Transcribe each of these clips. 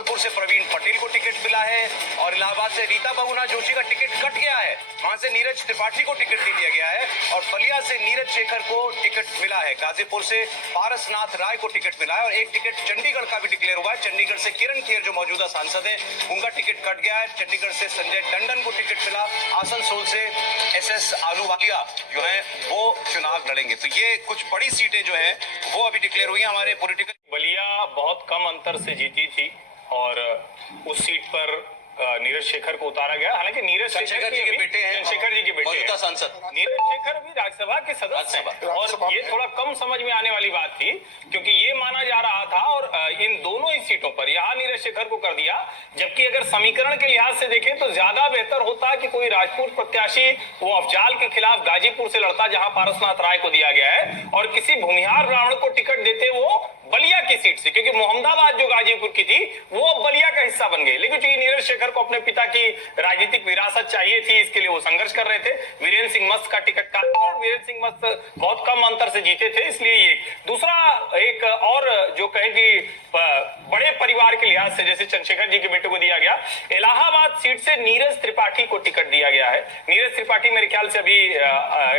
जबलपुर से प्रवीण पटेल को टिकट मिला है और इलाहाबाद से रीता बहुगुणा जोशी का टिकट कट गया है। वहां से नीरज त्रिपाठी को टिकट दे दिया गया है और बलिया से नीरज शेखर को टिकट मिला है। गाजीपुर से पारसनाथ राय को टिकट मिला है और एक टिकट चंडीगढ़ का भी डिक्लेयर हुआ है। चंडीगढ़ से किरण खेर जो मौजूदा सांसद है उनका टिकट कट गया है। चंडीगढ़ से संजय टंडन को टिकट मिला। आसनसोल से SS आलूवालिया जो है वो चुनाव लड़ेंगे। तो ये कुछ बड़ी सीटें जो है वो अभी डिक्लेयर हुई है। हमारे पॉलिटिकल बलिया बहुत कम अंतर से जीती थी और उस सीट पर नीरज शेखर को उतारा गया। हालांकि नीरज शेखर जी के बेटे हैं, चंद्रशेखर जी के बेटे मौजूदा सांसद नीरज शेखर भी राज्यसभा के सदस्य हैं और ये थोड़ा कम समझ में आने वाली बात थी क्योंकि ये माना जा रहा था और इन दोनों ही सीटों पर यहाँ नीरज शेखर को कर दिया, जबकि अगर समीकरण के लिहाज से देखें तो ज्यादा बेहतर होता कि कोई राजपूत प्रत्याशी वो अफजाल के खिलाफ गाजीपुर से लड़ता जहां पारसनाथ राय को दिया गया है और किसी भूमिहार ब्राह्मण को टिकट देते वो बलिया की सीट से, क्योंकि मोहम्मदाबाद जो गाजीपुर की थी वो बलिया का हिस्सा बन गई। लेकिन चूंकि नीरज शेखर को अपने पिता की राजनीतिक विरासत चाहिए थी, इसके लिए वो संघर्ष कर रहे थे। वीरेंद्र सिंह मस्त का टिकट काटा और वीरेंद्र सिंह मस्त बहुत कम अंतर से जीते थे, इसलिए ये दूसरा एक और जो कहें कि बड़े परिवार के लिहाज से जैसे चंद्रशेखर जी के बेटे को दिया गया, इलाहाबाद सीट से नीरज त्रिपाठी को टिकट दिया गया है। नीरज त्रिपाठी मेरे ख्याल से अभी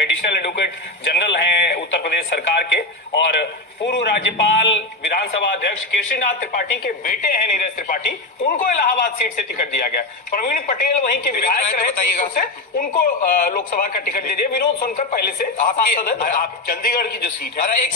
एडिशनल एडवोकेट जनरल हैं उत्तर प्रदेश सरकार के और पूर्व राज्यपाल विधानसभा अध्यक्ष केशरीनाथ त्रिपाठी के बेटे हैं नीरज त्रिपाठी, उनको इलाहाबाद सीट से टिकट दिया गया। प्रवीण पटेल वहीं के विधायक रहे थे, उनको लोकसभा का टिकट दे दिया। विनोद सोनकर पहले से सांसद है। आप चंडीगढ़ की जो सीट है एक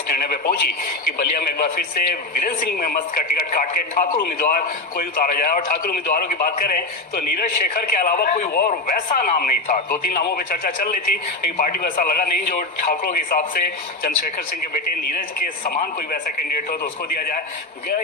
निर्णय पे पहुंची कि बलिया में एक बार फिर से वीरेंद्र सिंह मस्त का टिकट काट के ठाकुर उम्मीदवार कोई उतारा जाए। और ठाकुर उम्मीदवारों की बात करें तो नीरज शेखर के अलावा कोई और वैसा नाम नहीं था। 2-3 नामों पर चर्चा चल रही थी लेकिन पार्टी को ऐसा लगा नहीं जो ठाकुरों के हिसाब से चंद्रशेखर सिंह के बेटे नीरज के समान कोई वैसा कैंडिडेट हो तो उसको दिया जाए।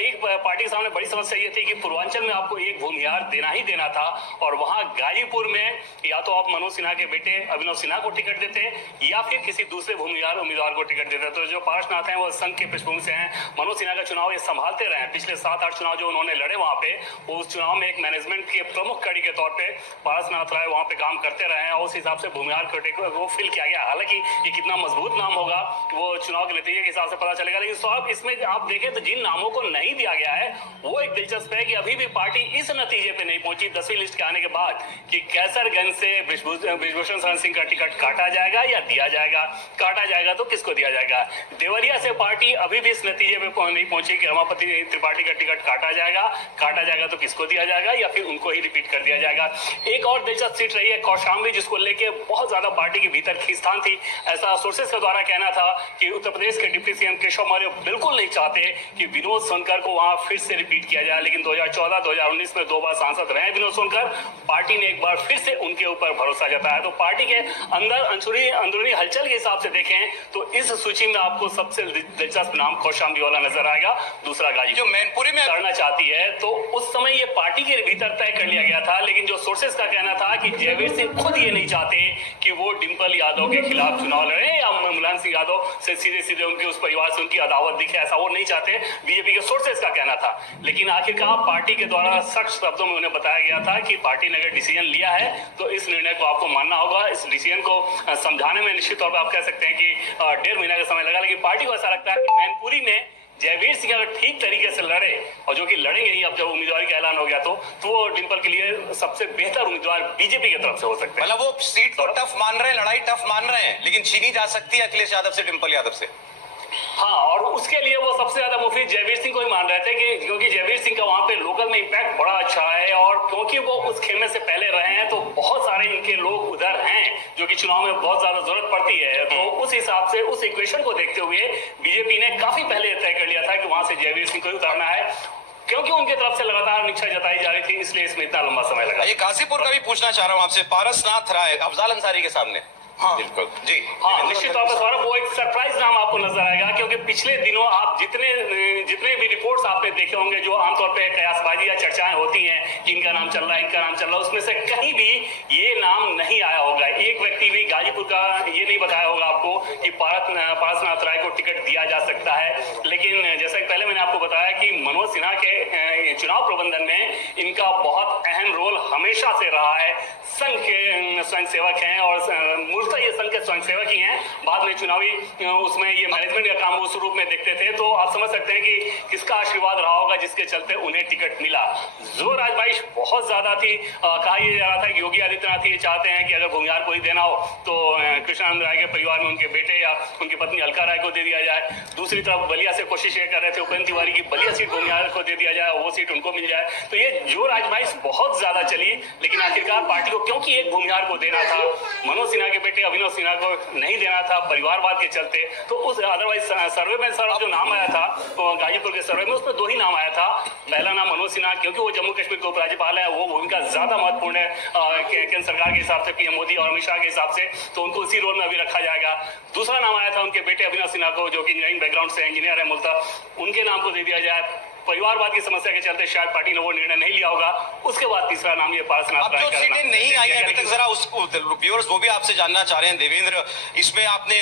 एक पार्टी के सामने बड़ी समस्या ये थी कि पूर्वांचल में आपको एक भूमिहार देना ही देना था और वहां गाजीपुर में या तो आप मनोज सिन्हा के बेटे अभिनव सिन्हा को टिकट देते या फिर किसी दूसरे भूमिहार उम्मीदवार को टिकट देते। तो जो पार्श्वनाथ हैं वो संघ के पृष्ठभूमि से हैं। मनोज सिन्हा का चुनाव ये संभालते रहे पिछले 7-8 चुनाव जो उन्होंने लड़े वहां पे, वो उस चुनाव में एक मैनेजमेंट के प्रमुख कड़ी के तौर पर पारसनाथ राय वहां पे काम करते रहे और उस हिसाब से भूमिहार कोटे को फिल किया गया। हालांकि ये कितना मजबूत नाम होगा वो चुनाव के नतीजे के हिसाब से पता चलेगा। लेकिन साहब इसमें आप देखें तो जिन नामों को नहीं दिया गया है वो एक दिलचस्प है कि अभी भी पार्टी इस नतीजे पे नहीं पहुंची 10वीं लिस्ट के आने के बाद कि कैसरगंज से बृजभूषण शरण सिंह का टिकट काटा जाएगा या दिया जाएगा। काटा जाएगा तो किसको दिया जाएगा। देवरिया से पार्टी अभी भी इस नतीजे पे नहीं पहुंची कि रमापति त्रिपाठी का टिकट काटा जाएगा तो किसको दिया जाएगा या फिर उनको ही रिपीट कर दिया जाएगा। एक और दिलचस्प सीट रही है कौशाम्बी, जिसको लेके बहुत ज्यादा पार्टी के भीतर खींचतान थी। ऐसा सोर्सेस के द्वारा कहना था कि उत्तर प्रदेश के डिप्टी सीएम केशव मौर्य बिल्कुल नहीं चाहते कि विनोद सोनकर को वहां फिर से रिपीट किया जाए। लेकिन 2014-2019 में 2 बार सांसद रहे विनोद सोनकर। पार्टी ने एक बार फिर से उनके ऊपर भरोसा जताया। तो पार्टी के अंदर अंदरूनी हलचल के हिसाब से देखें तो इस सूची में आपको सबसे दिलचस्प नाम कौशाम्बी वाला नजर आएगा। दूसरा गाजी जो मैनपुरी में करना चाहती है तो उस समय ये पार्टी के भीतर तय कर लिया गया था। लेकिन जो सोर्सेस का कहना था कि जयवीर सिंह खुद ये नहीं चाहते कि वो डिंपल यादव के खिलाफ चुनाव लड़े या मुलायम सिंह यादव से सीधे उनके उस परिवार से उनकी अदावत दिखे, ऐसा वो नहीं चाहते। बीजेपी के सोर्सेस का कहना था। लेकिन आखिरकार पार्टी के द्वारा सख्त शब्दों में उन्हें बताया गया था कि पार्टी ने अगर डिसीजन लिया है तो इस निर्णय को आपको मानना होगा। इस डिसीजन को समझाने में निश्चित तौर पर आप कह सकते हैं कि 1.5 महीना का समय लगा। लेकिन पार्टी को ऐसा लगता है कि मैनपुरी में जयवीर सिंह अगर ठीक तरीके से लड़े और जो कि लड़ेंगे ही, अब जब उम्मीदवारी का ऐलान हो गया तो वो डिंपल के लिए सबसे बेहतर उम्मीदवार बीजेपी की तरफ से हो सकते हैं। मतलब वो सीट तो टफ मान रहे हैं, लड़ाई टफ मान रहे हैं, लेकिन छीनी जा सकती है अखिलेश यादव से, डिंपल यादव से। हाँ, और उसके लिए वो सबसे ज्यादा मुफीद जयवीर सिंह को ही मान रहे थे कि क्योंकि जयवीर सिंह का वहां पे लोकल में इम्पैक्ट बड़ा अच्छा है और क्योंकि वो उस खेमे से पहले रहे हैं तो बहुत सारे इनके लोग उधर हैं जो कि चुनाव में बहुत ज्यादा जरूरत पड़ती है। तो उस हिसाब से उस इक्वेशन को देखते हुए बीजेपी ने काफी पहले तय कर लिया था कि वहां से जयवीर सिंह को ही उतारना है। क्योंकि उनकी तरफ से लगातार निष्ठा जताई जा रही थी इसलिए इसमें इतना लंबा समय लगा। ये गाजीपुर का भी पूछना चाह रहा हूँ आपसे, पारसनाथ राय अफजाल अंसारी के सामने। हाँ बिल्कुल जी, हाँ निश्चित तौर पर सौरभ वो एक सरप्राइज नाम आपको नजर आएगा क्योंकि पिछले दिनों आप जितने भी रिपोर्ट्स आपने देखे होंगे जो आमतौर पे कयासबाजी या चर्चाएं होती हैं कि इनका नाम चल रहा है इनका नाम चल रहा है, उसमें से कहीं भी ये नाम नहीं आया होगा। एक व्यक्ति भी गाजीपुर का ये नहीं बताया होगा आपको कि पारसनाथ राय को टिकट दिया जा सकता है। लेकिन जैसा कि पहले मैंने आपको बताया कि मनोज सिन्हा के चुनाव प्रबंधन में इनका बहुत अहम रोल हमेशा से रहा है। संघ के स्वयंसेवक हैं और मूलतः ये संघ के स्वयंसेवक ही हैं, बाद में चुनावी उसमें ये मैनेजमेंट का काम उस रूप में देखते थे। तो आप समझ सकते हैं कि किसका आशीर्वाद रहा होगा जिसके चलते उन्हें टिकट मिला। जोर आजमाइश बहुत ज्यादा थी। कहा यह जा रहा था कि योगी आदित्यनाथ ये चाहते हैं कि अगर भूमिहार को ही देना हो तो कृष्णानंद राय के परिवार में उनके बेटे या उनकी पत्नी अलका राय को दे दिया जाए। दूसरी तरफ बलिया से कोशिश ये कर रहे थे उपेंद्र तिवारी की बलिया सीट भूमिहार को दे दिया जाए, वो सीट उनको मिल जाए। तो ये जोर आजमाइश बहुत ज्यादा चली, लेकिन आखिरकार पार्टी को क्योंकि एक भूमिहार को देना था, मनोज सिन्हा के बेटे अभिनव सिन्हा को नहीं देना था परिवारवाद के चलते, तो उस अदरवाइज सर्वे में सर जो नाम आया था तो गाजीपुर के सर्वे में उसमें 2 ही नाम आया था। पहला नाम मनोज सिन्हा, क्योंकि वो जम्मू कश्मीर के उपराज्यपाल है, वो भूमिका ज्यादा महत्वपूर्ण है केंद्र सरकार के हिसाब से, पीएम मोदी और अमित शाह के हिसाब से, तो उनको उसी रोल में अभी रखा जाएगा। दूसरा नाम आया था उनके बेटे अभिनव सिन्हा को, जो कि इंजीनियरिंग बैकग्राउंड से इंजीनियर है मूलतः, उनके नाम को दे दिया जाए। परिवारवाद की समस्या के चलते शायद पार्टी ने वो निर्णय नहीं लिया होगा। उसके बाद तीसरा नाम ये पार्सनाथ अब जो सीटें नहीं आई अभी तक, जरा उसको व्यूअर्स वो भी आपसे जानना चाह रहे हैं देवेंद्र, इसमें आपने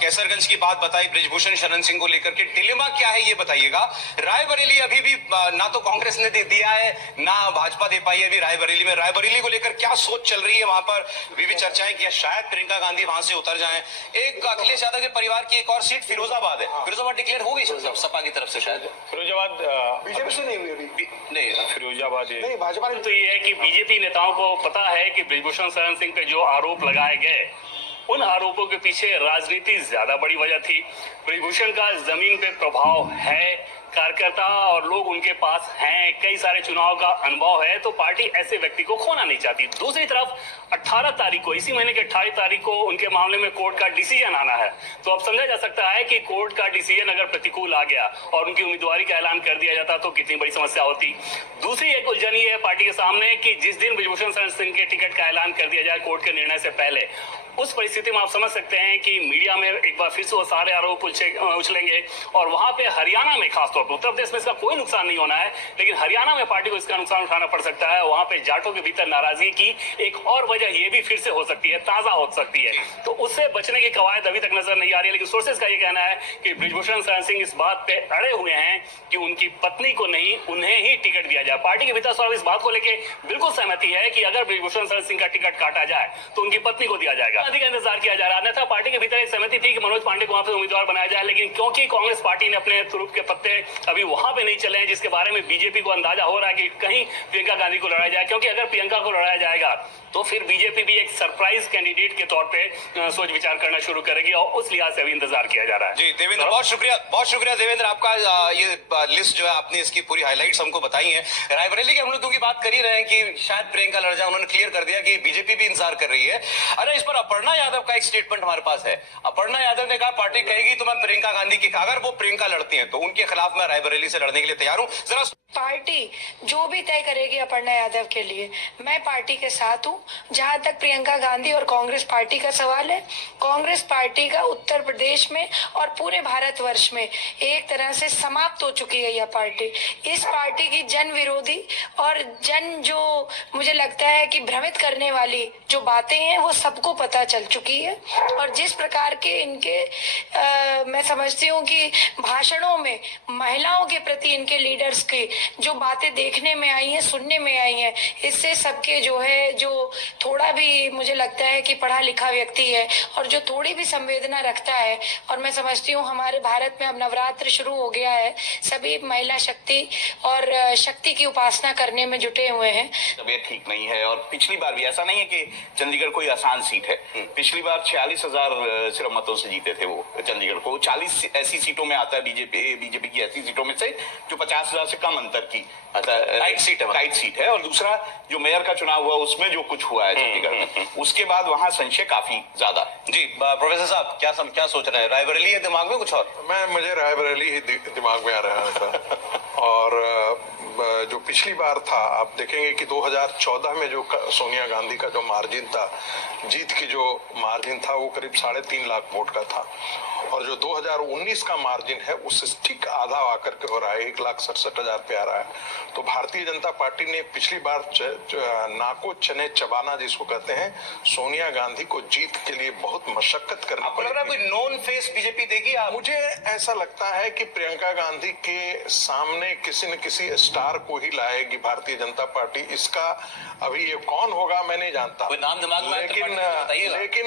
कैसरगंज की बात बताई ब्रिजभूषण शरण सिंह को लेकर के, डिलेमा क्या है ये बताइएगा। रायबरेली अभी भी ना तो कांग्रेस ने दिया है ना भाजपा दे पाई है अभी रायबरेली में। रायबरेली को लेकर क्या सोच चल रही है वहां पर? भी चर्चाएं कि शायद प्रियंका गांधी वहां से उतर जाएं। एक अखिलेश यादव के परिवार की एक और सीट फिरोजाबाद है, फिरोजाबाद डिक्लेयर हो गई सपा की तरफ से शायद। फिरोजाबाद बीजेपी से नहीं हुई अभी, नहीं फिरोजाबाद नहीं भाजपा ने। तो ये है कि बीजेपी नेताओं को पता है कि ब्रिजभूषण शरण सिंह पे जो आरोप लगाए गए, उन आरोपों के पीछे राजनीति ज्यादा बड़ी वजह थी। ब्रिजभूषण का जमीन पे प्रभाव है, कार्यकर्ता और लोग उनके पास हैं, कई सारे चुनाव का अनुभव है, तो पार्टी ऐसे व्यक्ति को खोना नहीं चाहती। दूसरी तरफ 18 तारीख को, इसी महीने के 28 तारीख को उनके मामले में कोर्ट का डिसीजन आना है। तो अब समझा जा सकता है कि कोर्ट का डिसीजन अगर प्रतिकूल आ गया और उनकी उम्मीदवारी का ऐलान कर दिया जाता तो कितनी बड़ी समस्या होती। दूसरी एक उलझन ये है पार्टी के सामने कि जिस दिन ब्रिजभूषण शरण सिंह के टिकट का ऐलान कर दिया जाए कोर्ट के निर्णय से पहले, उस परिस्थिति में आप समझ सकते हैं कि मीडिया में एक बार फिर से वो सारे आरोप उछलेंगे और वहां पे हरियाणा में खासतौर पर, उत्तर प्रदेश में इसका कोई नुकसान नहीं होना है, लेकिन हरियाणा में पार्टी को इसका नुकसान उठाना पड़ सकता है। वहां पे जाटों के भीतर नाराजगी की एक और वजह ये भी फिर से हो सकती है, ताजा हो सकती है। तो उससे बचने की कवायद अभी तक नजर नहीं आ रही है, लेकिन सोर्सेज का ये कहना है कि ब्रिजभूषण शरण सिंह इस बात पे अड़े हुए हैं कि उनकी पत्नी को नहीं, उन्हें ही टिकट दिया जाए। पार्टी के भीतर सौरभ इस बात को लेकर बिल्कुल सहमति है कि अगर ब्रिजभूषण शरण सिंह का टिकट काटा जाए तो उनकी पत्नी को दिया जाएगा। अधिक इंतजार किया जा रहा है। अन्यथा पार्टी के भीतर एक सहमति थी कि मनोज पांडे को वहां पे उम्मीदवार बनाया जाए, लेकिन क्योंकि कांग्रेस पार्टी ने अपने तुरुप के पत्ते अभी वहां पे नहीं चले हैं, जिसके बारे में बीजेपी को अंदाजा हो रहा है कि कहीं प्रियंका गांधी को लड़ाया जाए, क्योंकि अगर प्रियंका को लड़ाया जाएगा तो फिर बीजेपी भी एक सरप्राइज कैंडिडेट के तौर पे सोच विचार करना शुरू करेगी और उस लिहाज से अभी इंतजार किया जा रहा है। जी देवेंद्र, बहुत शुक्रिया देवेंद्र आपका। ये लिस्ट जो है आपने इसकी पूरी हाइलाइट्स हमको बताई हैं। रायबरेली के हम लोग क्योंकि बात कर ही रहे हैं कि शायद प्रियंका लड़ जाए, उन्होंने क्लियर कर दिया कि बीजेपी भी इंतजार कर रही है। अरे इस पर अपर्णा यादव का एक स्टेटमेंट हमारे पास है। अपर्णा यादव ने कहा पार्टी कहेगी तो मैं प्रियंका गांधी की, अगर वो प्रियंका लड़ती है तो उनके खिलाफ मैं रायबरेली से लड़ने के लिए तैयार हूं। जरा पार्टी जो भी तय करेगी अपर्णा यादव के लिए, मैं पार्टी के साथ हूँ। जहां तक प्रियंका गांधी और कांग्रेस पार्टी का सवाल है, कांग्रेस पार्टी का उत्तर प्रदेश में और पूरे भारतवर्ष में एक तरह से समाप्त हो चुकी है यह पार्टी। इस पार्टी की जन विरोधी और जन जो मुझे लगता है कि भ्रमित करने वाली जो बातें हैं वो सबको पता चल चुकी है। और जिस प्रकार के इनके मैं समझती हूँ कि भाषणों में महिलाओं के प्रति इनके लीडर्स की जो बातें देखने में आई हैं, सुनने में आई हैं, इससे सबके जो है, जो थोड़ा भी मुझे लगता है कि पढ़ा लिखा व्यक्ति है और जो थोड़ी भी संवेदना रखता है, और मैं समझती हूँ हमारे भारत में अब नवरात्र शुरू हो गया है, सभी महिला शक्ति और शक्ति की उपासना करने में जुटे हुए हैं। तबीयत ठीक नहीं है और पिछली बार भी ऐसा नहीं है कि चंडीगढ़ कोई आसान सीट है। पिछली बार 46,000 सिर्फ मतों से जीते थे वो चंडीगढ़ को। 40 ऐसी सीटों में आता है बीजेपी की ऐसी सीटों में से जो 50,000 से कम अंतर की टाइट सीट है। और दूसरा जो मेयर का चुनाव हुआ उसमें जो कुछ हुआ है चंडीगढ़ में, उसके बाद वहां संशय काफी ज्यादा। जी प्रोफेसर साहब क्या सोच रहे हैं? रायबरेली है दिमाग में कुछ और? मुझे रायबरेली ही दिमाग में आ रहा था। और जो पिछली बार था, आप देखेंगे कि 2014 में जो सोनिया गांधी का जो मार्जिन था, जीत की जो मार्जिन था, वो करीब 3.5 लाख वोट का था। और जो 2019 का मार्जिन है उससे ठीक आधा आकर के हो रहा है, 1,67,000 पे आ रहा है। तो भारतीय जनता पार्टी ने पिछली बार नाको चने चबाना जिसको कहते हैं, सोनिया गांधी को जीत के लिए बहुत मशक्कत करनी आपको लग रहा है कोई नॉन फेस बीजेपी देगी आप? मुझे ऐसा लगता है कि प्रियंका गांधी के सामने किसी न किसी स्टार को ही लाएगी भारतीय जनता पार्टी। इसका अभी ये कौन होगा मैं नहीं जानता, कोई नाम दिमाग में लेकिन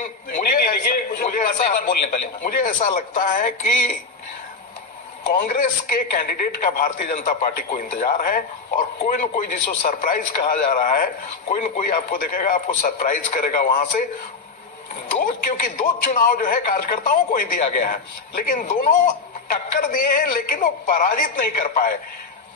मुझे ऐसा लगता है कि कांग्रेस के कैंडिडेट का भारतीय जनता पार्टी को इंतजार है और कोई न कोई जिसको सरप्राइज कहा जा रहा है, कोई न कोई आपको देखेगा, आपको सरप्राइज करेगा वहां से। क्योंकि दो चुनाव जो है कार्यकर्ताओं को ही दिया गया है, लेकिन दोनों टक्कर दिए हैं लेकिन वो पराजित नहीं कर पाए।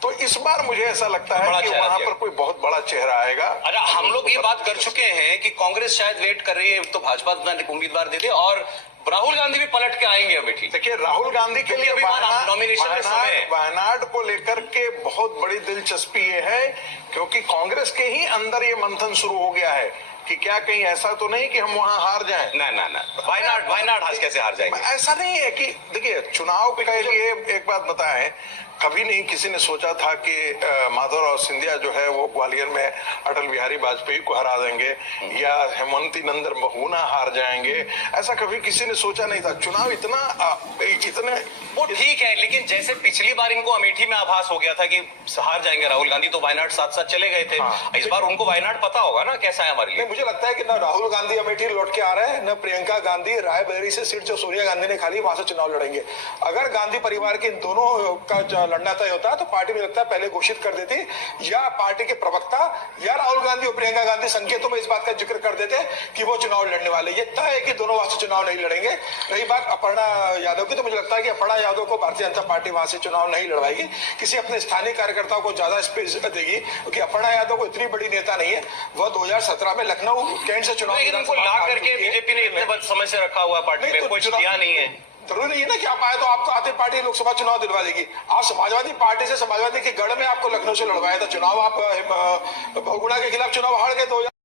तो इस बार मुझे ऐसा लगता है कि वहां पर कोई बहुत बड़ा चेहरा आएगा। अच्छा, हम लोग ये बात कर चुके हैं कि कांग्रेस शायद वेट कर रही है तो भाजपा उम्मीदवार दे दे और राहुल गांधी भी पलट के आएंगे अमेठी। देखिए, राहुल गांधी के लिए नॉमिनेशन में समय वायनाड को लेकर के बहुत बड़ी दिलचस्पी ये है क्योंकि कांग्रेस के ही अंदर ये मंथन शुरू हो गया है कि क्या कहीं ऐसा तो नहीं कि हम वहां हार जाएं। ना वायनाड आज कैसे हार जाएंगे? ऐसा नहीं है कि देखिए, चुनाव के लिए एक बात बताएं, कभी नहीं किसी ने सोचा था कि माधवराव सिंधिया जो है वो ग्वालियर में अटल बिहारी वाजपेयी को हरा देंगे या हेमंती नंदन बहुना हार जाएंगे। ऐसा कभी किसी ने सोचा नहीं था। चुनाव इतने वो ठीक है, लेकिन जैसे पिछली बार इनको अमेठी में आभास हो गया था कि हार जाएंगे राहुल गांधी, तो वायनाड साथ साथ चले गए थे। इस बार उनको वायनाड पता होगा ना कैसा है हमारे लिए। मुझे लगता है कि न राहुल गांधी अमेठी लौट के आ रहे हैं, न प्रियंका गांधी रायबरेली से सीट जो सोनिया गांधी ने खाली वहां से चुनाव लड़ेंगे। अगर गांधी परिवार के इन दोनों का लड़ना तय होता है तो पार्टी में लगता है पहले घोषित कर देती, या पार्टी के प्रवक्ता या राहुल गांधी और प्रियंका गांधी संकेतों में इस बात का जिक्र कर देते कि वो चुनाव लड़ने वाले। ये तय है कि दोनों वहां से चुनाव नहीं लड़ेंगे। रही बात अपर्णा यादव की, तो मुझे लगता है कि अपर्णा यादव को भारतीय जनता पार्टी वहां से चुनाव नहीं लड़वाएगी, किसी अपने स्थानीय कार्यकर्ताओं को ज्यादा स्पेस देगी, क्योंकि अपर्णा यादव को इतनी बड़ी नेता नहीं है। वह 2017 में लखनऊ कैंट से चुनाव ला करके बीजेपी ने इतने समय से रखा हुआ पार्टी में कुछ किया नहीं है। जरूरी नहीं है ना कि आप आए तो आपको आते पार्टी लोकसभा चुनाव दिलवा देगी। आप समाजवादी पार्टी से समाजवादी के गढ़ में आपको लखनऊ से लड़वाया था चुनाव, आप बहुगुणा के खिलाफ चुनाव हार गए।